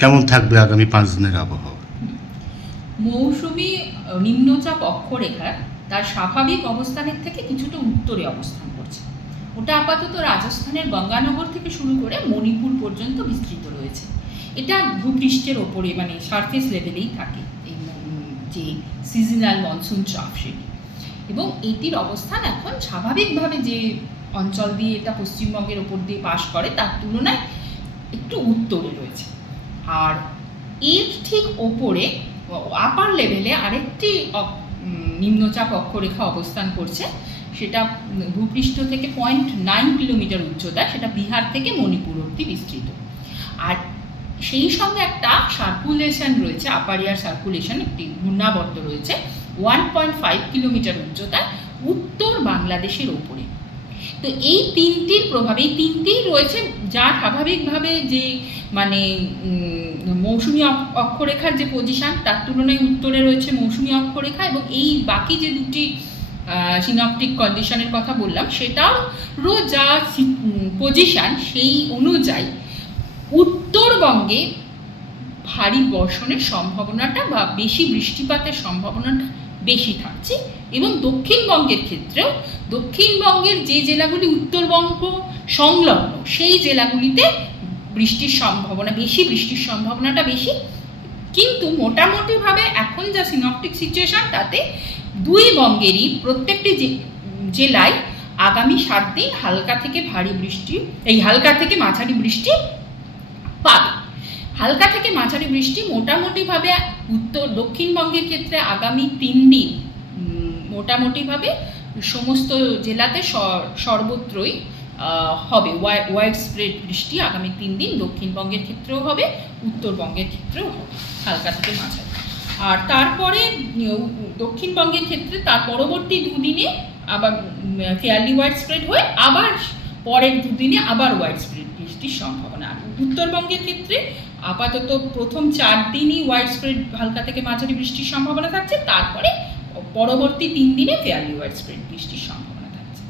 কেমন থাকবে আগামী 5 দিনের আবহাওয়া? মৌসুমি নিম্নচাপ অক্ষরেখা তার স্বাভাবিক অবস্থানের থেকে কিছুটা উত্তরে অবস্থান করছে। ওটা আপাতত রাজস্থানের গঙ্গানগর থেকে শুরু করে মণিপুর পর্যন্ত বিস্তৃত রয়েছে। এটা ভূপৃষ্ঠের ওপরে মানে সারফেস লেভেলেই থাকে এই যে সিজনাল মনসুন ট্রাফ সেটি, এবং এটির অবস্থান এখন স্বাভাবিকভাবে যে অঞ্চল দিয়ে এটা পশ্চিমবঙ্গের ওপর দিয়ে পাস করে তার তুলনায় একটু উত্তরে রয়েছে। আর এর ঠিক ওপরে আপার লেভেলে আরেকটি নিম্নচাপ অক্ষরেখা অবস্থান করছে, সেটা ভূপৃষ্ঠ থেকে 0.9 কিলোমিটার উচ্চতায়, সেটা বিহার থেকে মণিপুর অবধি বিস্তৃত। আর সেই সঙ্গে একটা সার্কুলেশন রয়েছে, আপার এয়ার সার্কুলেশন, একটি ঘূর্ণাবর্ত রয়েছে 1.5 কিলোমিটার উচ্চতায় উত্তর বাংলাদেশের ওপরে। তো এই তিনটির প্রভাবে, এই তিনটিই রয়েছে যা স্বাভাবিকভাবে যে মানে মৌসুমি অক্ষরেখার যে পজিশন তার তুলনায় উত্তরে রয়েছে মৌসুমি অক্ষরেখা, এবং এই বাকি যে দুটি সিনপটিক কন্ডিশনের কথা বললাম সেটারও যা পজিশন সেই অনুযায়ী উত্তরবঙ্গে ভারী বর্ষণের সম্ভাবনাটা বা বেশি বৃষ্টিপাতের সম্ভাবনাটা বেশি থাকছে। এবং দক্ষিণবঙ্গের ক্ষেত্রেও দক্ষিণবঙ্গের যে জেলাগুলি উত্তরবঙ্গ সংলগ্ন সেই জেলাগুলিতে বৃষ্টির সম্ভাবনা বেশি, বৃষ্টির সম্ভাবনাটা বেশি। কিন্তু মোটামুটিভাবে এখন যা সিনপটিক সিচুয়েশন তাতে দুই বঙ্গেরই প্রত্যেকটি জেলায় আগামী 7 দিন হালকা থেকে ভারী বৃষ্টি, এই হালকা থেকে মাঝারি বৃষ্টি পাবে। হালকা থেকে মাঝারি বৃষ্টি মোটামুটিভাবে দক্ষিণবঙ্গের ক্ষেত্রে আগামী 3 দিন মোটামুটিভাবে সমস্ত জেলাতে সর্বত্রই হবে ওয়াইড স্প্রেড বৃষ্টি আগামী 3 দিন দক্ষিণবঙ্গের ক্ষেত্রেও হবে, উত্তরবঙ্গের ক্ষেত্রেও হবে হালকা থেকে মাঝারি। আর তারপরে দক্ষিণবঙ্গের ক্ষেত্রে তার পরবর্তী 2 দিনে আবার ফেয়ারলি ওয়াইড স্প্রেড হয়ে আবার পরের 2 দিনে আবার ওয়াইড স্প্রেড বৃষ্টির সম্ভাবনা। আর উত্তরবঙ্গের ক্ষেত্রে আপাতত প্রথম 4 দিনই ওয়াইড স্প্রেড হালকা থেকে মাঝারি বৃষ্টির সম্ভাবনা থাকছে, তারপরে পরবর্তী 3 দিনে ফেয়ারলি ওয়াইড স্প্রেড বৃষ্টির সম্ভাবনা থাকছে।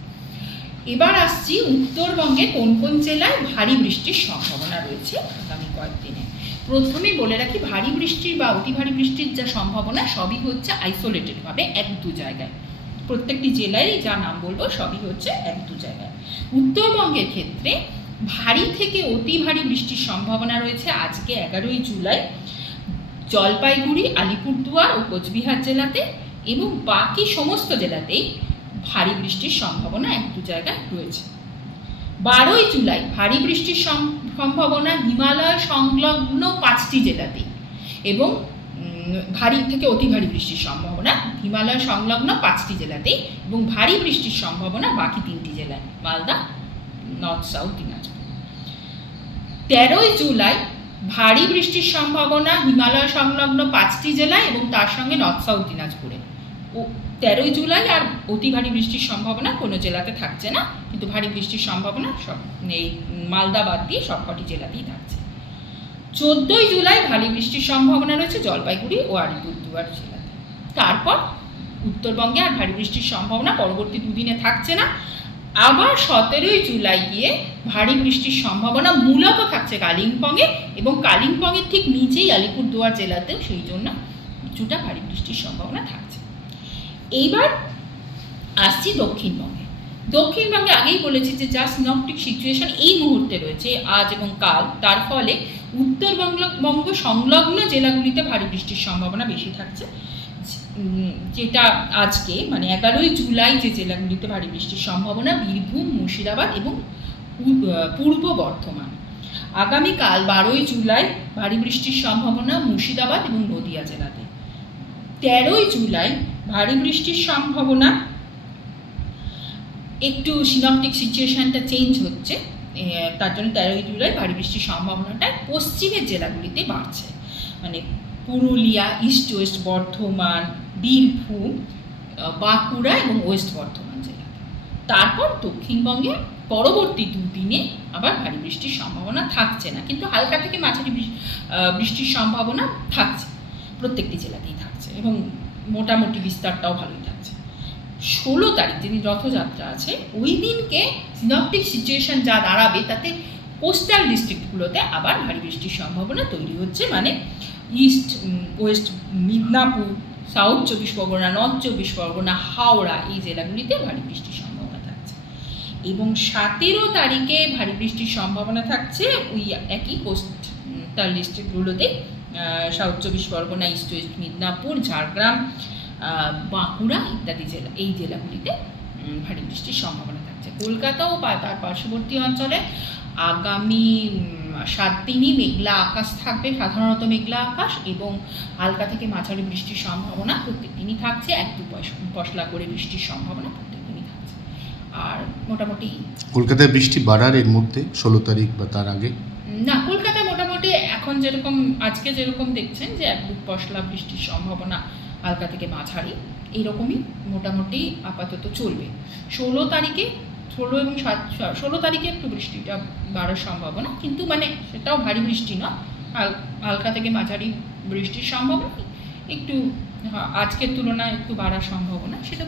এবার আসছি উত্তরবঙ্গে কোন কোন জেলায় ভারী বৃষ্টির সম্ভাবনা রয়েছে আগামী কয়েকদিনে। প্রথমেই বলে রাখি, ভারী বৃষ্টির বা অতি ভারী বৃষ্টির যা সম্ভাবনা সবই হচ্ছে আইসোলেটেডভাবে 1-2 জায়গায়। প্রত্যেকটি জেলায় যা নাম বলবো সবই হচ্ছে 1-2 জায়গায়। উত্তরবঙ্গের ক্ষেত্রে ভারী থেকে অতি ভারী বৃষ্টির সম্ভাবনা রয়েছে আজকে 11ই জুলাই জলপাইগুড়ি, আলিপুরদুয়ার ও কোচবিহার জেলাতে, এবং বাকি সমস্ত জেলাতেই ভারী বৃষ্টির সম্ভাবনা 1-2 জায়গায় রয়েছে। 12ই জুলাই ভারী বৃষ্টির সম্ভাবনা হিমালয় সংলগ্ন 5টি জেলাতে, এবং ভারী থেকে অতি ভারী বৃষ্টির সম্ভাবনা হিমালয় সংলগ্ন 5টি জেলাতে, এবং ভারী বৃষ্টির সম্ভাবনা বাকি 3টি জেলায়, মালদা, নর্থ সাউথ দিনাজপুর। 13ই জুলাই ভারী বৃষ্টির সম্ভাবনা হিমালয় সংলগ্ন 5টি জেলায় এবং তার সঙ্গে নর্থ সাউথ দিনাজপুরে। 13ই জুলাই আর অতি ভারী বৃষ্টির সম্ভাবনা কোনো জেলাতে থাকছে না, কিন্তু ভারী বৃষ্টির সম্ভাবনা সব এই মালদা বাদ দিয়ে সবকটি জেলাতেই থাকছে। 14ই জুলাই ভারী বৃষ্টির সম্ভাবনা রয়েছে জলপাইগুড়ি ও আলিপুরদুয়ার জেলাতে। তারপর উত্তরবঙ্গে আর ভারী বৃষ্টির সম্ভাবনা পরবর্তী 2 দিনে থাকছে না। আবার 17ই জুলাই গিয়ে ভারী বৃষ্টির সম্ভাবনা মূলত থাকছে কালিম্পংয়ে, এবং কালিম্পংয়ের ঠিক নিচেই আলিপুরদুয়ার জেলাতেও সেই জন্য কিছুটা ভারী বৃষ্টির সম্ভাবনা থাকছে। এইবার আসছি দক্ষিণবঙ্গে। দক্ষিণবঙ্গে আগেই বলেছি যে যা সিনপটিক সিচুয়েশন এই মুহূর্তে রয়েছে আজ এবং কাল, তার ফলে উত্তরবঙ্গ সংলগ্ন জেলাগুলিতে ভারী বৃষ্টির সম্ভাবনা বেশি থাকছে। যেটা আজকে মানে 11ই জুলাই যে জেলাগুলিতে ভারী বৃষ্টির সম্ভাবনা বীরভূম, মুর্শিদাবাদ এবং পূর্ব বর্ধমান। আগামীকাল 12ই জুলাই ভারী বৃষ্টির সম্ভাবনা মুর্শিদাবাদ এবং নদিয়া জেলাতে। 13ই জুলাই ভারী বৃষ্টির সম্ভাবনা, একটু সিনপটিক সিচুয়েশনটা চেঞ্জ হচ্ছে, তার জন্য 13ই জুলাই ভারী বৃষ্টির সম্ভাবনাটা পশ্চিমের জেলাগুলিতে বাড়ছে, মানে পুরুলিয়া, ইস্ট ওয়েস্ট বর্ধমান, বীরভূম, বাঁকুড়া এবং ওয়েস্ট বর্ধমান জেলা। তারপর দক্ষিণবঙ্গে পরবর্তী 2 দিনে আবার ভারী বৃষ্টির সম্ভাবনা থাকছে না, কিন্তু হালকা থেকে মাঝারি বৃষ্টির সম্ভাবনা থাকছে, প্রত্যেকটি জেলাতেই থাকছে, এবং মোটামুটি বিস্তারটাও ভালোই থাকছে। 16 তারিখ যেদিন রথযাত্রা আছে ওই দিনকে সিনপটিক সিচুয়েশন যা দাঁড়াবে তাতে কোস্টাল ডিস্ট্রিক্টগুলোতে আবার ভারী বৃষ্টির সম্ভাবনা তৈরি হচ্ছে, মানে east west Midnapore, south 24 Pargana, north 24 Pargana, Howrah, এই জেলাগুলিতে ভারী বৃষ্টির সম্ভাবনা থাকছে। এবং 17 তারিখে ভারী বৃষ্টির সম্ভাবনা থাকছে ওই একই কোস্টাল ডিস্ট্রিক্টগুলোতে, south 24 Pargana, east west Midnapore, Jhargram, Bankura ইত্যাদি জেলা, এই জেলাগুলিতে ভারী বৃষ্টির সম্ভাবনা থাকছে। কলকাতা ও তার পার্শ্ববর্তী অঞ্চলে আগামী 7 দিনই মেঘলা আকাশ থাকবে, সাধারণত মেঘলা আকাশ, এবং হালকা থেকে মাঝারি বৃষ্টির সম্ভাবনা প্রত্যেক দিনই থাকছে, 1-2 পশলা করে বৃষ্টির সম্ভাবনা প্রত্যেক দিনই থাকছে। আর মোটামুটি কলকাতায় বৃষ্টি বাড়ার এর মধ্যে 16 তারিখ বা তার আগে? না, কলকাতায় মোটামুটি এখন যেরকম আজকে যেরকম দেখছেন যে 1-2 পশলা বৃষ্টির সম্ভাবনা হালকা থেকে মাঝারি, এইরকমই মোটামুটি আপাতত চলবে। 16 তারিখে 16 এবং 16 তারিখে একটু বৃষ্টিটা বাড়ার সম্ভাবনা, কিন্তু মানে সেটাও ভারী বৃষ্টি না, হালকা থেকে মাঝারি বৃষ্টির সম্ভাবনা একটু আজকের তুলনায় একটু বাড়ার সম্ভাবনা, সেটা